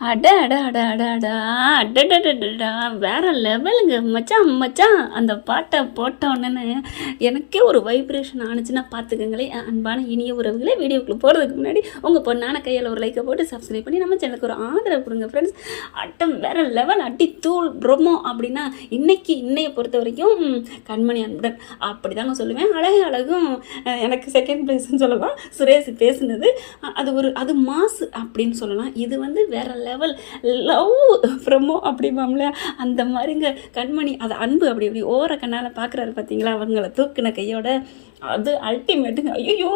அட அட அட அட அடா அடடடடா வேற லெவலுங்க மச்சான் மச்சான். அந்த பாட்டை போட்டோன்னு எனக்கே ஒரு வைப்ரேஷன் ஆனிச்சுன்னா பார்த்துக்கங்களேன். அன்பான இனிய உறவுகளே, வீடியோக்குள்ளே போகிறதுக்கு முன்னாடி உங்கள் பொண்ணான கையில் ஒரு லைக்கை போட்டு சப்ஸ்கிரைப் பண்ணி நம்ம சேனலுக்கு ஒரு ஆதரவு கொடுங்க ஃப்ரெண்ட்ஸ். அட்டம் வேற லெவல், அடி தூள் பிரம்மோ அப்படின்னா இன்னைய பொறுத்த வரைக்கும் கண்மணி அன்புடன் அப்படி தாங்க சொல்லுவேன். அழகு அழகும் எனக்கு செகண்ட் பிளேஸ்ன்னு சொல்லலாம். சுரேஷ் பேசுனது அது மாசு அப்படின்னு சொல்லலாம். இது வந்து வேற லெவல் லவ் ப்ரமோ அப்படிம்பாம்ல, அந்த மாதிரிங்க. கண்மணி அது அன்பு அப்படி இப்படி ஓர கண்ணால் பார்க்குறாரு பார்த்தீங்களா, அவங்கள தூக்குன கையோட. அது அல்டிமேட்டுங்க. ஐயோ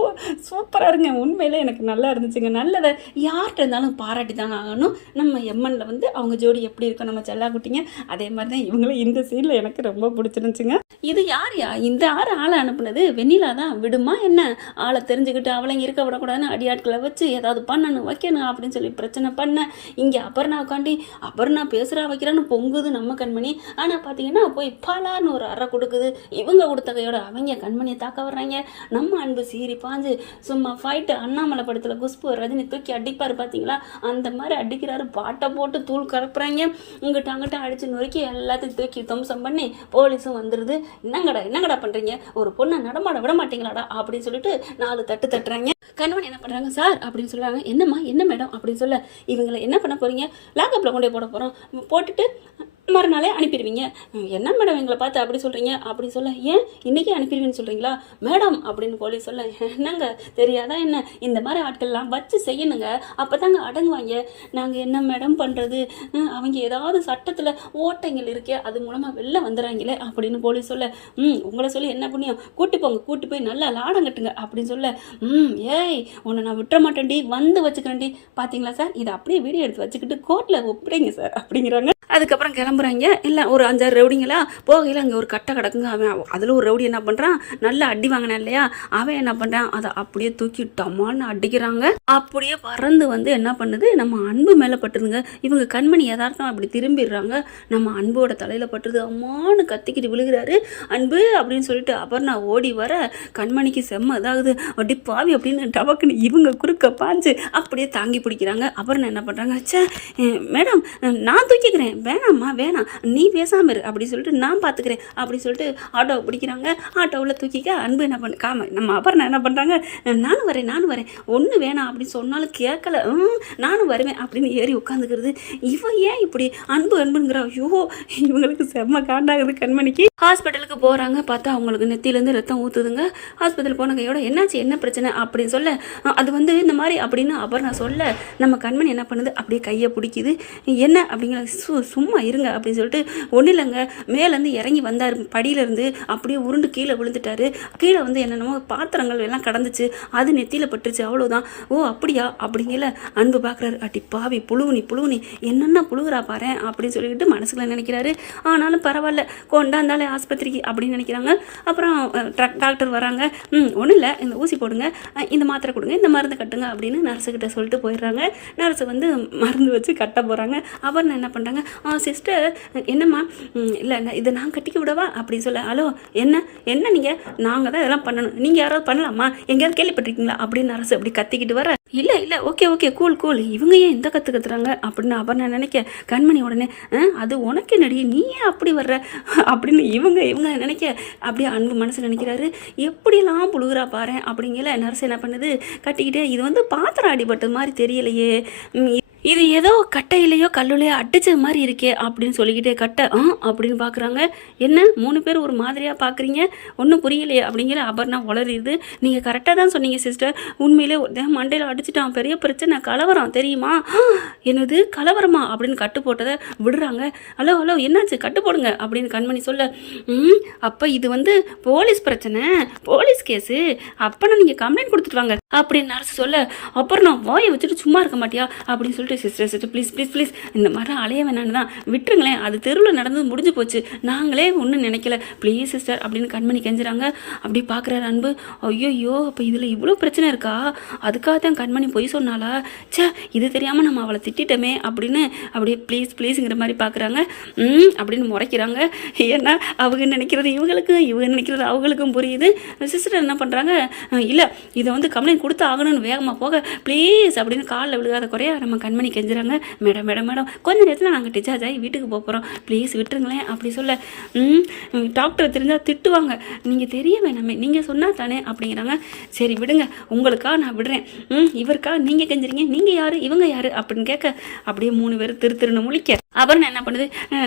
சூப்பராக இருங்க. உண்மையிலே எனக்கு நல்லா இருந்துச்சுங்க. நல்லதை யார்கிட்ட இருந்தாலும் பாராட்டி தாங்க ஆகணும். நம்ம எம்என்ல வந்து அவங்க ஜோடி எப்படி இருக்கும் நம்ம செல்லா குட்டிங்க, அதே மாதிரி தான் இவங்களும். இந்த சீனில் எனக்கு ரொம்ப பிடிச்சிருந்துச்சுங்க. இது யாரையா இந்த ஆளை அனுப்புனது? வெண்ணிலா தான். விடுமா என்ன, ஆளை தெரிஞ்சுக்கிட்டு அவளை இருக்க விடக்கூடாதுன்னு அடியாட்களை வச்சு ஏதாவது பண்ணணும் வைக்கணும் அப்படின்னு சொல்லி பிரச்சனை பண்ண. இங்கே அபர்ணா பேசுகிறா வைக்கிறான்னு பொங்குது நம்ம கண்மணி. ஆனால் பார்த்தீங்கன்னா போய் பலான்னு ஒரு அறை கொடுக்குது. இவங்க கொடுத்த கையோட அவங்க கண்மணியை தாக்க வர்றாங்க. நம்ம அன்பு சீறி பாஞ்சு சும்மா ஃபைட்டு. அண்ணாமலை படத்தில் குஷ்பு ரஜினி தூக்கி அடிப்பார் பார்த்தீங்களா, அந்த மாதிரி அடிக்கிறாரு. பாட்டை போட்டு தூள் கலப்புறாங்க. இங்கிட்ட அங்கிட்ட அடிச்சு நொறுக்கி எல்லாத்தையும் தூக்கி துவம்சம் பண்ணி போலீஸும் வந்துடுது. என்னங்கடா பண்ணுறீங்க, ஒரு பொண்ணை நடமாட விட மாட்டீங்களாடா அப்படின்னு சொல்லிட்டு 4 தட்டு தட்டுறாங்க. கணவன் என்ன பண்ணுறாங்க, சார் அப்படின்னு சொல்கிறாங்க. என்னம்மா என்ன மேடம் அப்படின்னு சொல்ல, இவங்களை என்ன பண்ண போகிறீங்க, லாக்கப்பில் கொண்டே போட போகிறோம், போட்டுட்டு மறுநாளே அனுப்பிடுவீங்க. என்ன மேடம் எங்களை பார்த்து அப்படி சொல்கிறீங்க அப்படின்னு சொல்ல, ஏன் இன்றைக்கே அனுப்பிடுவீன்னு சொல்கிறீங்களா மேடம் அப்படின்னு போலீஸ் சொல்ல, என்னங்க தெரியாதா என்ன, இந்த மாதிரி ஆட்கள்லாம் வச்சு செய்யணுங்க, அப்போ தாங்க அடங்குவாங்க. நாங்கள் என்ன மேடம் பண்ணுறது, அவங்க ஏதாவது சட்டத்தில் ஓட்டைங்கள் இருக்கே, அது மூலமாக வெளில வந்துடுறாங்களே அப்படின்னு போலீஸ் சொல்ல, உங்களை சொல்லி என்ன புண்ணியம், கூட்டு போய் நல்லா லாடம் கட்டுங்க அப்படின்னு சொல்ல, ஏய் உன்னை நான் விட்டுற மாட்டேன்டி, வந்து வச்சுக்கிறேன்டி. பார்த்தீங்களா சார், இதை அப்படியே வீடியோ எடுத்து வச்சுக்கிட்டு கோர்ட்டில் ஒப்பிடுங்க சார் அப்படிங்கிறாங்க. அதுக்கப்புறம் கிளம்புறாங்க. இல்லை ஒரு 5-6 ரவுடிங்களா போகையில் அங்கே ஒரு கட்டை கிடக்குங்க. அவன் அதில் ஒரு ரவுடி என்ன பண்ணுறான், நல்லா அடி வாங்கினான் இல்லையா, அவன் என்ன பண்ணுறான், அதை அப்படியே தூக்கி டமான்னு அடிக்கிறாங்க. அப்படியே பறந்து வந்து என்ன பண்ணுது, நம்ம அன்பு மேலே பட்டுருங்க. இவங்க கண்மணி யதார்த்தம் அப்படி திரும்பிடுறாங்க. நம்ம அன்போட தலையில் பட்டுருது. அம்மானு கத்திக்கிட்டு விழுகிறாரு அன்பு அப்படின்னு சொல்லிட்டு. அபர்ணா ஓடி வர கண்மணிக்கு செம்ம இதாகுது. அடி பாவி அப்படின்னு டபக்குன்னு இவங்க குறுக்க பாஞ்சு அப்படியே தாங்கி பிடிக்கிறாங்க. அபர்ணா என்ன பண்ணுறாங்க, சே மேடம் நான் தூக்கிக்கிறேன், வேணாம்மா வேணாம், நீ பேசாமல் இரு அப்படி சொல்லிட்டு நான் பார்த்துக்கிறேன் அப்படி சொல்லிட்டு ஆட்டோவை பிடிக்கிறாங்க. ஆட்டோவில் தூக்கிக்க அன்பு என்ன பண்ண நம்ம அபர்ணா என்ன பண்ணுறாங்க, நானும் வரேன் ஒன்று வேணாம் அப்படின்னு சொன்னாலும் கேட்கல, நானும் வருவேன் அப்படின்னு ஏறி உட்காந்துக்கிறது. இவன் ஏன் இப்படி அன்புங்கிற, ஐயோ இவங்களுக்கு செம்ம காண்டாகுது கண்மணிக்கு. ஹாஸ்பிட்டலுக்கு போகிறாங்க. பார்த்தா அவங்களுக்கு நெத்தியிலேருந்து ரத்தம் ஊற்றுதுங்க. ஹாஸ்பிட்டல் போன கையோட என்னாச்சு என்ன பிரச்சனை அப்படின்னு சொல்ல, அது வந்து இந்த மாதிரி அப்படின்னு அபர்ணா சொல்ல, நம்ம கண்மணி என்ன பண்ணுது, அப்படியே கையை பிடிக்குது. என்ன அப்படிங்கிற, சும்மா இருங்க அப்படின்னு சொல்லிட்டு, ஒன்றும் இல்லைங்க, மேலேருந்து இறங்கி வந்தார் படியிலேருந்து, அப்படியே உருண்டு கீழே விழுந்துட்டாரு. கீழே வந்து என்னென்னமோ பாத்திரங்கள் எல்லாம் கடந்துச்சு, அது நெத்தியில் பட்டுருச்சு, அவ்வளோதான். ஓ அப்படியா அப்படிங்கல அன்பு பார்க்குறாரு. அட்டி பாவி புழுவுனி என்னென்ன புழுகுறா பாரு அப்படின்னு சொல்லிக்கிட்டு மனசுக்குள்ள நினைக்கிறாரு. ஆனாலும் பரவாயில்ல, கொண்டாந்தாலே ஆஸ்பத்திரிக்கு அப்படின்னு நினைக்கிறாங்க. அப்புறம் டாக்டர் வராங்க. ஒன்றும் இல்லை, இந்த ஊசி போடுங்க, இந்த மாத்திரை கொடுங்க, இந்த மருந்து கட்டுங்க அப்படின்னு நர்ஸுக்கிட்ட சொல்லிட்டு போயிடுறாங்க. நர்ஸு வந்து மருந்து வச்சு கட்ட போகிறாங்க. அப்புறம் என்ன பண்ணுறாங்க, சிஸ்டர் என்னம்மா, இல்லை இதை நான் கட்டிக்க விடவா அப்படின்னு சொல்ல, ஹலோ என்ன நீங்கள், நாங்கள் தான் இதெல்லாம் பண்ணணும், நீங்கள் யாராவது பண்ணலாமா, எங்கேயாவது கேள்விப்பட்டிருக்கீங்களா அப்படின்னு அரசு அப்படி கத்திக்கிட்டு வர, இல்லை ஓகே கூல் இவங்க ஏன் இந்த கற்றுறாங்க அப்படின்னு அப்புறம் நான் நினைக்க, கண்மணி உடனே அது உனக்கு என்னடி, நீ ஏன் அப்படி வர்ற அப்படின்னு இவங்க நினைக்க, அப்படியே அன்பு மனசு நினைக்கிறாரு. எப்படியெல்லாம் புழுகுறா பாரு அப்படிங்கல. நர்ஸ் என்ன பண்ணுது, கட்டிக்கிட்டே, இது வந்து பாத்திரம் அடிபட்ட மாதிரி தெரியலையே, இது ஏதோ கட்டையிலையோ கல்லுலையோ அடிச்சது மாதிரி இருக்கே அப்படின்னு சொல்லிக்கிட்டே கட்டை அப்படின்னு பார்க்குறாங்க. என்ன 3 பேர் ஒரு மாதிரியாக பார்க்குறீங்க, ஒன்றும் புரியலையே அப்படிங்கிற அபர்ணா உளறிடுது. நீங்கள் கரெக்டாக தான் சொன்னீங்க சிஸ்டர், உண்மையிலே மண்டையில் அடிச்சுட்டான், பெரிய பிரச்சனை, கலவரம் தெரியுமா. என்னது கலவரமா அப்படின்னு கட்டு போட்டதை விடுறாங்க. ஹலோ என்னாச்சு, கட்டு போடுங்க அப்படின்னு கண்மணி சொல்ல, அப்போ இது வந்து போலீஸ் பிரச்சனை, போலீஸ் கேஸு, அப்போனா நீங்கள் கம்ப்ளைண்ட் கொடுத்துட்டு வாங்க அப்படின்னு நர்ஸ் சொல்ல, அப்புறம் நான் வாயை வச்சுட்டு சும்மா இருக்க மாட்டியா அப்படின்னு சொல்லிட்டு, சிஸ்டர் ப்ளீஸ் இந்த மாதிரி அலைய வேணான்னு தான் விட்டுருங்களேன், அது தெருவில் நடந்தது முடிஞ்சு போச்சு, நாங்களே ஒன்றும் நினைக்கல, ப்ளீஸ் சிஸ்டர் அப்படின்னு கண்மணி கெஞ்சுறாங்க. அப்படி பார்க்குறாரு அன்பு. ஐயோ அப்போ இதில் இவ்வளோ பிரச்சனை இருக்கா, அதுக்காக தான் கண்மணி பொய் சொன்னாலா, சே இது தெரியாமல் நம்ம அவளை திட்டமே அப்படின்னு அப்படியே ப்ளீஸுங்கிற மாதிரி பார்க்குறாங்க. அப்படின்னு முறைக்கிறாங்க. ஏன்னா அவங்க நினைக்கிறது இவங்களுக்கு, இவங்க நினைக்கிறது அவங்களுக்கும் புரியுது. சிஸ்டர் என்ன பண்ணுறாங்க, இல்லை இதை வந்து கம்ப்ளைண்ட் ட்ரீட்மெண்ட் கொடுத்து ஆகணும்னு வேகமாக போக ப்ளீஸ் அப்படின்னு காலில் விழுகாத குறையா நம்ம கண்மணி கெஞ்சுறாங்க. மேடம் மேடம் மேடம் கொஞ்ச நேரத்தில் நாங்கள் டிச்சார்ஜ் ஆகி வீட்டுக்கு போகிறோம், ப்ளீஸ் விட்டுருங்களேன் அப்படி சொல்ல டாக்டர் தெரிஞ்சால் திட்டுவாங்க, நீங்கள் தெரிய வேணாமே, நீங்கள் சொன்னால் தானே அப்படிங்கிறாங்க. சரி விடுங்க, உங்களுக்காக நான் விடுறேன், இவருக்காக நீங்கள் கெஞ்சுறீங்க, நீங்கள் யார் இவங்க யார் அப்படின்னு கேட்க அப்படியே 3 பேர் திருன்னு முழிக்க அப்புறம் என்ன பண்ணுது,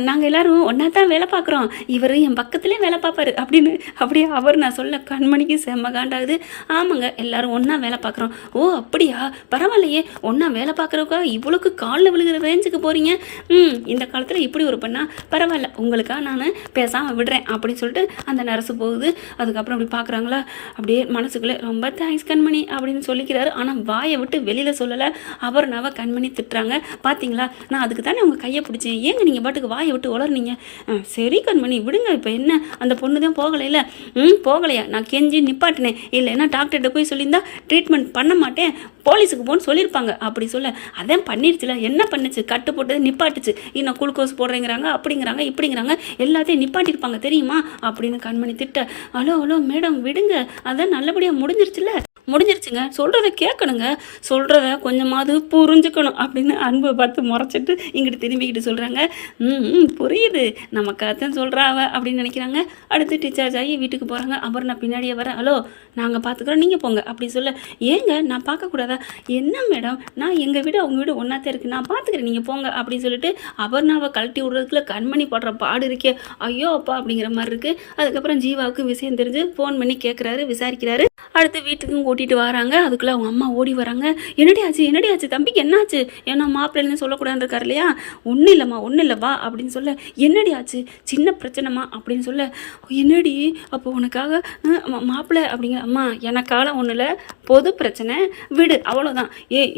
நாங்கள் எல்லாரும் ஒன்றா தான் வேலை பார்க்குறோம், இவர் என் பக்கத்துலேயே வேலை பார்ப்பாரு அப்படின்னு அப்படியே அவர் நான் சொல்ல கண்மணிக்கு செம்ம காண்டாகுது. ஆமாங்க எல்லாரும் ஒன்றா வேலை பார்க்குறோம். ஓ அப்படியா, பரவாயில்லையே, ஒன்றா வேலை பார்க்குறவுக்காக இவ்வளோக்கு காலில் விழுகிற ரேஞ்சுக்கு போகிறீங்க. இந்த காலத்தில் இப்படி ஒரு பண்ணா பரவாயில்ல, உங்களுக்காக நான் பேசாமல் விடுறேன் அப்படின்னு சொல்லிட்டு அந்த நர்ஸு போகுது. அதுக்கப்புறம் அப்படி பார்க்குறாங்களா, அப்படியே மனசுக்குள்ளே ரொம்ப தேங்க்ஸ் கண்மணி அப்படின்னு சொல்லிக்கிறாரு. ஆனால் வாயை விட்டு வெளியில் சொல்லலை. அவர் நவ கண்மணி திட்டுறாங்க. பார்த்தீங்களா, நான் அதுக்கு தானே உங்கள் கையை பிடிச்சேன், ஏங்க நீங்கள் பாட்டுக்கு வாயை விட்டு உளர்னீங்க. சரி கண்மணி விடுங்க, இப்போ என்ன அந்த பொண்ணு தான் போகலையில. போகலையா, நான் கெஞ்சி நிப்பாட்டினேன், இல்லைன்னா டாக்டர்கிட்ட போய் சொல்லியிருந்தா ட்ரீட்மெண்ட் பண்ண மாட்டேன், போலீஸுக்கு போன்னு சொல்லியிருப்பாங்க அப்படி சொல்ல. அதான் பண்ணிடுச்சுல, என்ன பண்ணுச்சு, கட்டு போட்டது நிப்பாட்டுச்சு, இன்னும் குளுக்கோஸ் போடுறேங்கிறாங்க அப்படிங்கிறாங்க இப்படிங்கிறாங்க, எல்லாத்தையும் நிப்பாட்டியிருப்பாங்க தெரியுமா அப்படின்னு கண்மணி திட்ட. ஹலோ ஹலோ மேடம் விடுங்க, அதான் நல்லபடியாக முடிஞ்சிருச்சுங்க, சொல்கிறத கேட்கணுங்க, சொல்கிறத கொஞ்சமாவது புரிஞ்சுக்கணும் அப்படின்னு அன்பை பார்த்து முறைச்சிட்டு இங்கிட்டு திரும்பிக்கிட்டு சொல்கிறாங்க. புரியுது, நமக்காகத்தான் சொல்கிறா அவ அப்படின்னு நினைக்கிறாங்க. அடுத்து டிஸ்சார்ஜ் ஆகி வீட்டுக்கு போகிறாங்க. அப்புறம் நான் பின்னாடியே வரேன், ஹலோ நாங்கள் பார்த்துக்குறோம் நீங்கள் போங்க அப்படி சொல்ல. ஏங்க நான் பார்க்கக்கூடாதா, என்ன மேடம், நான் எங்கள் வீடு அவங்க வீடு ஒன்றாத்தான் இருக்குது, நான் பார்த்துக்கிறேன் நீங்கள் போங்க அப்படின்னு சொல்லிட்டு அபர்ணாவை கழட்டி விடுறதுக்குள்ள கண்மணி போடுற பாடு இருக்கே, ஐயோ அப்பா அப்படிங்கிற மாதிரி இருக்குது. அதுக்கப்புறம் ஜீவாவுக்கு விஷயம் தெரிஞ்சு ஃபோன் பண்ணி கேட்குறாரு, விசாரிக்கிறாரு. அடுத்து வீட்டுக்கும் கூட்டிகிட்டு வராங்க. அதுக்குள்ளே அவங்க அம்மா ஓடி வராங்க. என்னடி ஆச்சு தம்பிக்கு என்னாச்சு, ஏன்னா மாப்பிள்ளைன்னு சொல்லக்கூடாதுன்னு இருக்காரு இல்லையா. ஒன்றும் இல்லைம்மா வா அப்படின்னு சொல்ல. என்னடி ஆச்சு, சின்ன பிரச்சனைமா அப்படின்னு சொல்ல. என்னடி அப்போ உனக்காக மாப்பிள்ளை அப்படிங்கிற. அம்மா எனக்கால ஒன்றும் இல்லை, பொது பிரச்சனை விடு அவ்வளோதான்.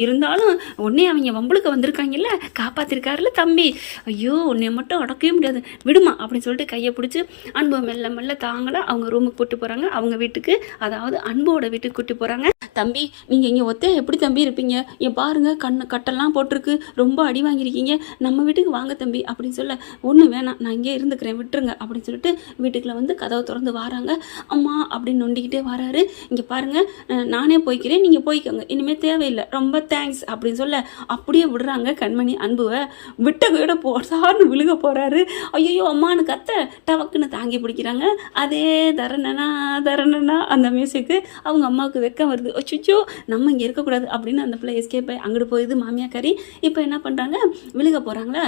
இருந்தாலும் உன்னே அவங்க வம்பளுக்கு வந்திருக்காங்கல்ல, காப்பாற்றிருக்காருல்ல தம்பி, ஐயோ உன்னை மட்டும் அடக்கவே முடியாது விடுமா அப்படின்னு சொல்லிட்டு கையை பிடிச்சி அன்பு மெல்ல மெல்ல தாங்கள அவங்க ரூமுக்கு கூட்டு போகிறாங்க. அவங்க வீட்டுக்கு, அதாவது அன்போட வீட்டுக்கு கூட்டி போகிறாங்க. தம்பி நீங்கள் இங்கே ஒத்தையா எப்படி தம்பி இருப்பீங்க, என் பாருங்கள் கட்டெல்லாம் போட்டிருக்கு, ரொம்ப அடி வாங்கியிருக்கீங்க, நம்ம வீட்டுக்கு வாங்க தம்பி அப்படின்னு சொல்ல. ஒன்றும் வேணாம் நான் இங்கே இருந்துக்கிறேன் விட்டுருங்க அப்படின்னு சொல்லிட்டு வீட்டுக்குள்ளே வந்து கதவை திறந்து வராங்க. அம்மா அப்படின்னு நொண்டிக்கிட்டே வராரு. இங்கே பாருங்கள் நானே போய்க்கிறேன், நீங்கள் போய்க்கோங்க, இனிமேல் தேவையில்லை, ரொம்ப தேங்க்ஸ் அப்படின்னு சொல்ல. அப்படியே விடுறாங்க கண்மணி அன்புவை. விட்ட கையோட சார்னு விழுக போகிறாரு. ஐயோ அம்மானு கத்த டவக்குன்னு தாங்கி பிடிக்கிறாங்க. அதே தரணனா அந்த மியூசிக்கு அவங்க அம்மாவுக்கு வெக்கம் வருது. அச்சோ நம்ம இங்கே இருக்கக்கூடாது அப்படின்னு அந்த பிள்ளை எஸ்கேப் ஆகி அங்கிட்டு போயிடுது மாமியாக்காரி. இப்போ என்ன பண்ணுறாங்க, விழுக போகிறாங்களா.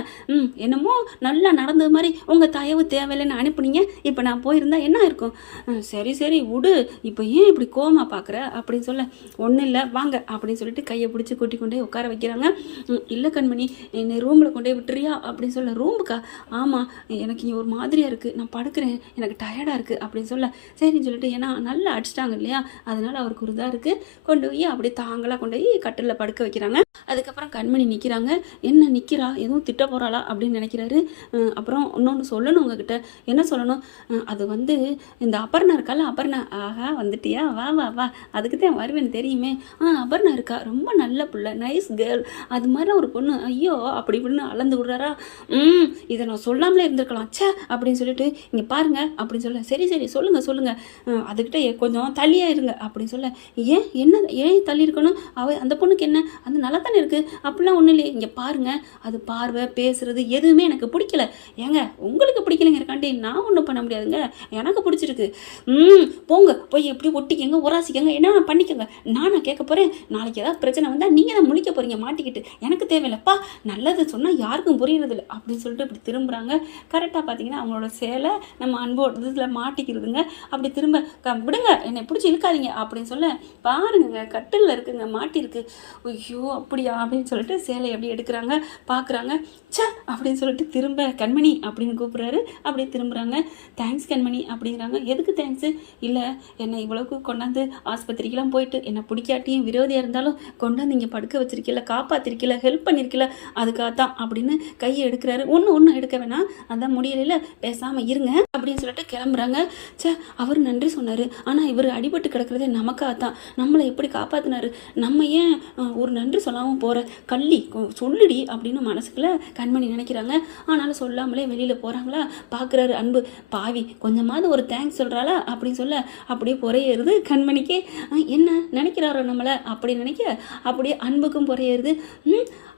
என்னமோ நல்லா நடந்தது மாதிரி உங்கள் தயவு தேவையில்லைன்னு அனுப்புனீங்க, இப்போ நான் போயிருந்தா என்ன இருக்கும். சரி விடு, இப்போ ஏன் இப்படி கோவமாக பார்க்குற அப்படின்னு சொல்ல. ஒன்றும் இல்லை வாங்க அப்படின்னு சொல்லிட்டு கையை பிடிச்சி கூட்டி கொண்டே உட்கார வைக்கிறாங்க. இல்லை கண்மணி என்னை ரூமில் கொண்டே விட்டுறியா அப்படின்னு சொல்ல. ரூமுக்கா, ஆமாம் எனக்கு இங்கே ஒரு மாதிரியாக இருக்குது, நான் படுக்கிறேன், எனக்கு டயர்டாக இருக்குது அப்படின்னு சொல்ல. சரின்னு சொல்லிட்டு, ஏன்னா நல்லா அடிச்சிட்டாங்க இல்லையா, அதனால் அவருக்கு ஒரு இதாக இருக்குது, கொண்டு போய் அப்படியே தாங்களாக கொண்டு போய் கட்டிலில் படுக்க வைக்கிறாங்க. அதுக்கப்புறம் கண்மணி நிற்கிறாங்க. என்ன நிற்கிறா, எதுவும் திட்ட போகிறாளா அப்படின்னு நினைக்கிறாரு. அப்புறம் இன்னொன்று சொல்லணும் உங்ககிட்ட. என்ன சொல்லணும், அது வந்து இந்த அபர்ணா இருக்கால, அபர்ணா, ஆஹா வந்துட்டியா, வா வா வா, அதுக்கு தான் வருவேன்னு தெரியுமே. அபர்ணா இருக்கா, ரொம்ப நல்ல பிள்ளை, நைஸ் கேர்ள், அது மாதிரி ஒரு பொண்ணு, ஐயோ அப்படி இப்படின்னு அளந்து விடுறாரா. இதை நான் சொல்லாமலே இருந்திருக்கலாம் சே அப்படின்னு சொல்லிட்டு, இங்கே பாருங்க அப்படின்னு சொல்ல. சரி சொல்லுங்கள் அதுக்கிட்ட கொஞ்சம் தள்ளியாக இருங்க அப்படின்னு சொல்ல. ஏன் தள்ளி இருக்கணும், அந்த பொண்ணுக்கு என்ன, அது நல்லா தானே இருக்குது, அப்படிலாம் ஒன்றும் இல்லையே, இங்கே பாருங்கள் அது பார்வை பேசுகிறது எதுவுமே எனக்கு பிடிக்கல. ஏங்க உங்களுக்கு பிடிக்கலைங்கிறக்காண்டி நான் ஒன்றும் பண்ண முடியாதுங்க, எனக்கு பிடிச்சிருக்கு. போய் எப்படி ஒட்டிக்கங்க உராசிக்கங்க என்ன பண்ணிக்கோங்க, நான் கேட்க போகிறேன். நாளைக்கு ஏதாவது பிரச்சனை வந்தால் நீங்கள் தான் முழிக்க போகிறீங்க மாட்டிக்கிட்டு, எனக்கு தேவையில்லைப்பா, நல்லது சொன்னால் யாருக்கும் புரியறதில்ல அப்படின்னு சொல்லிட்டு இப்படி திரும்புகிறாங்க. கரெக்டாக பார்த்தீங்கன்னா அவங்களோட சேலை நம்ம அன்போட இதில் மாட்டிக்கிறதுங்க. அப்படி திரும்ப விடுங்க என்னை பிடிச்சி இழுக்காதீங்க அப்படின்னு சொல்ல. பாருங்க கட்டிலில் இருக்குங்க, மாட்டிருக்கு. ஐயோ அப்படியா அப்படின்னு சொல்லிட்டு சேலை எப்படி எடுக்கிறாங்க பார்க்குறாங்க. சே அப்படின்னு சொல்லிட்டு திரும்ப கண்மணி அப்படின்னு கூப்பிட்றாரு. அப்படியே திரும்புகிறாங்க. தேங்க்ஸ் கண்மணி அப்படிங்கிறாங்க. எதுக்கு தேங்க்ஸு, இல்லை என்னை இவ்வளோக்கு கொண்டாந்து ஆஸ்பத்திரிக்கெலாம் போயிட்டு என்னை பிடிக்காட்டியும் விரோதியாக இருந்தாலும் கொண்டாந்து இங்கே படுக்க வச்சிருக்கல, காப்பாற்றிருக்கல, ஹெல்ப் பண்ணியிருக்கல, அதுக்காகத்தான் அப்படின்னு கையை எடுக்கிறாரு. ஒன்றும் எடுக்க வேணாம், அதான் முடியலையில், பேசாமல் இருங்க அப்படின்னு சொல்லிட்டு கிளம்புறாங்க. சே அவர் நன்றி சொன்னார், ஆனால் இவர் அடிபட்டு கிடக்கிறதே நமக்காகத்தான், தான் நம்மளை எப்படி காப்பாற்றினாரு, நம்ம ஏன் ஒரு நன்றி சொல்லாமல் போகிற கள்ளி சொல்லுடி அப்படின்னு மனசுக்குள்ள கண்மணி நினைக்கிறாங்க. ஆனாலும் சொல்லாமலே வெளியில் போகிறாங்களா, பார்க்குறாரு அன்பு, பாவி கொஞ்சமாவது ஒரு தேங்க்ஸ் சொல்கிறாளா அப்படின்னு சொல்ல அப்படியே புறையேறுது கண்மணிக்கு. என்ன நினைக்கிறாரோ நம்மளை அப்படி நினைக்க அப்படியே அன்புக்கும் புறையேறுது.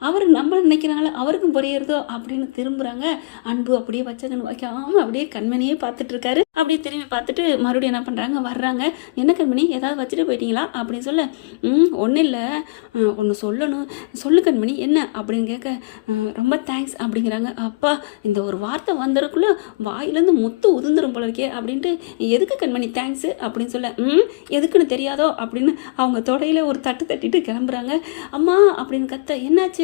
அவர் நம்ம நினைக்கிறாங்களே அவருக்கும் புரியுறதோ அப்படின்னு திரும்புகிறாங்க. அன்பு அப்படியே வச்சகன் வைக்காமல் அப்படியே கண்மணியே பார்த்துட்ருக்காரு. அப்படியே திரும்பி பார்த்துட்டு மறுபடியும் என்ன பண்ணுறாங்க, வர்றாங்க. என்ன கண்மணி ஏதாவது வச்சுட்டு போயிட்டீங்களா அப்படின்னு சொல்ல, ஒன்றும் இல்லை, ஒன்று சொல்லணும், சொல்லு கண்மணி என்ன அப்படின்னு கேட்க, ரொம்ப தேங்க்ஸ் அப்படிங்கிறாங்க. அப்பா இந்த ஒரு வார்த்தை வந்ததுக்குள்ளே வாயிலேருந்து முத்து உதிர்ந்துரும் போல இருக்கே அப்படின்ட்டு, எதுக்கு கண்மணி தேங்க்ஸு அப்படின்னு சொல்ல, எதுக்குன்னு தெரியாதோ அப்படின்னு அவங்க தொடையில் ஒரு தட்டு தட்டிட்டு கிளம்புறாங்க. அம்மா அப்படின்னு கத்த, என்னாச்சு,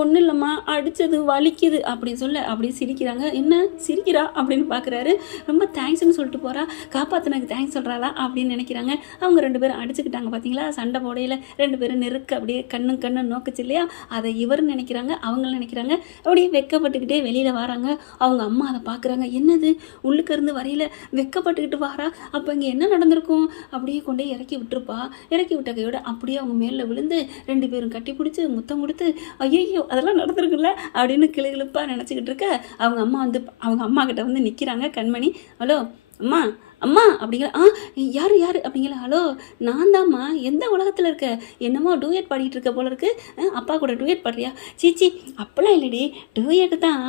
ஒன்றும் இல்லைம்மா அடித்தது வலிக்குது அப்படின்னு சொல்ல அப்படியே சிரிக்கிறாங்க. என்ன சிரிக்கிறா அப்படின்னு பார்க்குறாரு. ரொம்ப தேங்க்ஸ்னு சொல்லிட்டு போகிறா, காப்பாற்றினக்கு தேங்க்ஸ் சொல்கிறாளா அப்படின்னு நினைக்கிறாங்க. அவங்க 2 பேரும் அடிச்சுக்கிட்டாங்க பார்த்தீங்களா, சண்டை போடையில் 2 பேரும் நெருக்க அப்படியே கண்ணு நோக்குச்சு இல்லையா, அதை இவருன்னு நினைக்கிறாங்க, அவங்களும் நினைக்கிறாங்க. அப்படியே வெக்கப்பட்டுக்கிட்டே வெளியில் வராங்க. அவங்க அம்மா அதை பார்க்குறாங்க. என்னது உள்ளுக்கு இருந்து வரையில் வெக்கப்பட்டுக்கிட்டு வாரா, அப்போ இங்கே என்ன நடந்திருக்கும், அப்படியே கொண்டே இறக்கி விட்டுருப்பா. இறக்கி விட்ட கையோட அப்படியே அவங்க மேலே விழுந்து 2 பேரும் கட்டி பிடிச்சி முத்தம் கொடுத்து, ஐயோ அதெல்லாம் நடந்திருக்குல்ல அப்படின்னு கிளுகிழுப்பாக நினச்சிக்கிட்டு இருக்க அவங்க அம்மா வந்து அவங்க அம்மா கிட்ட வந்து நிற்கிறாங்க. கண்மணி, ஹலோ அம்மா அம்மா அப்படிங்கிற, யார் அப்படிங்கிற, ஹலோ நான் தாம்மா, எந்த உலகத்தில் இருக்க, என்னமோ டூயட் பாடிட்டு இருக்க போல இருக்கு, அப்பா கூட டூயட் பாடுறியா, சீச்சி அப்பெல்லாம் இல்லடி டூயட்டு தான்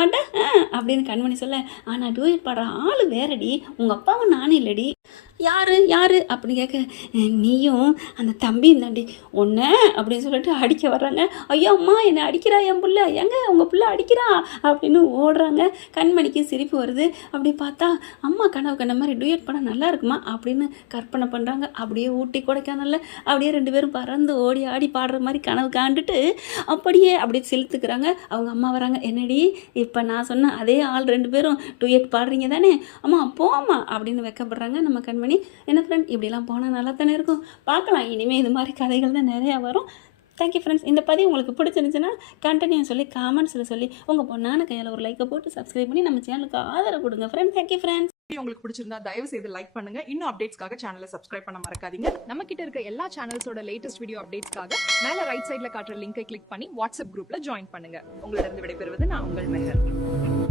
அட அப்படின்னு கண்மணி சொல்ல, ஆனால் டூயட் பாடுற ஆள் வேறடி, உங்கள் அப்பாவும் நானும் இல்லடி, யாரு அப்படின்னு கேட்க, நீயும் அந்த தம்பியும் தாண்டி ஒன்ன அப்படின்னு சொல்லிட்டு அடிக்க வர்றாங்க. ஐயோ அம்மா என்னை அடிக்கிறா, என் புள்ள எங்க உங்கள் புள்ள அடிக்கிறா அப்படின்னு ஓடுறாங்க. கண்மணிக்கு சிரிப்பு வருது. அப்படி பார்த்தா அம்மா கனவு கண்ண மாதிரி டூயட் படம் நல்லா இருக்குமா அப்படின்னு கற்பனை பண்ணுறாங்க. அப்படியே ஊட்டி கொடைக்கானல்ல அப்படியே 2 பேரும் பறந்து ஓடி ஆடி பாடுற மாதிரி கனவு காண்டுட்டு அப்படியே செலுத்துக்கிறாங்க. அவங்க அம்மா வராங்க. என்னடி இப்போ நான் சொன்ன அதே ஆள் 2 பேரும் டூயட் பாடுறீங்க தானே, அம்மா போம்மா அப்படின்னு வைக்கப்படுறாங்க. நம்ம கண்மணி, என்ன ஃப்ரெண்ட் இப்படிலாம் போனால் நல்லா தானே இருக்கும், பார்க்கலாம் இனிமேல் இது மாதிரி கதைகள் தான் நிறையா வரும். Thank you friends. இந்த பதிவு உங்களுக்கு பிடிச்சிருந்துச்சுன்னா கண்டினியூ சொல்லி காமெண்ட்ஸில் சொல்லி உங்கள் பொண்ணான கையால் ஒரு லைக்கை போட்டு சப்ஸ்கிரைப் பண்ணி நம்ம சேனலுக்கு ஆதரவு கொடுங்க ஃப்ரெண்ட். Thank you friends. உங்களுக்கு பிடிச்சிருந்தா தயவு செய்து லைக் பண்ணுங்க. இன்னும் அப்டேட்ஸ்க்காக சேனலை சப்ஸ்கிரைப் பண்ண மறக்காதீங்க. நம்ம கிட்ட இருக்க எல்லா சேனல்ஸோட லேட்டஸ்ட் வீடியோ அப்டேட்ஸ்க்காக மேல ரைட் சைடுல காட்டுற லிங்கை கிளிக் பண்ணி வாட்ஸ்அப் குரூப்ல ஜாயின் பண்ணுங்க. உங்களிடம் விடைபெறுவது நான் உங்கள் மெஹர்.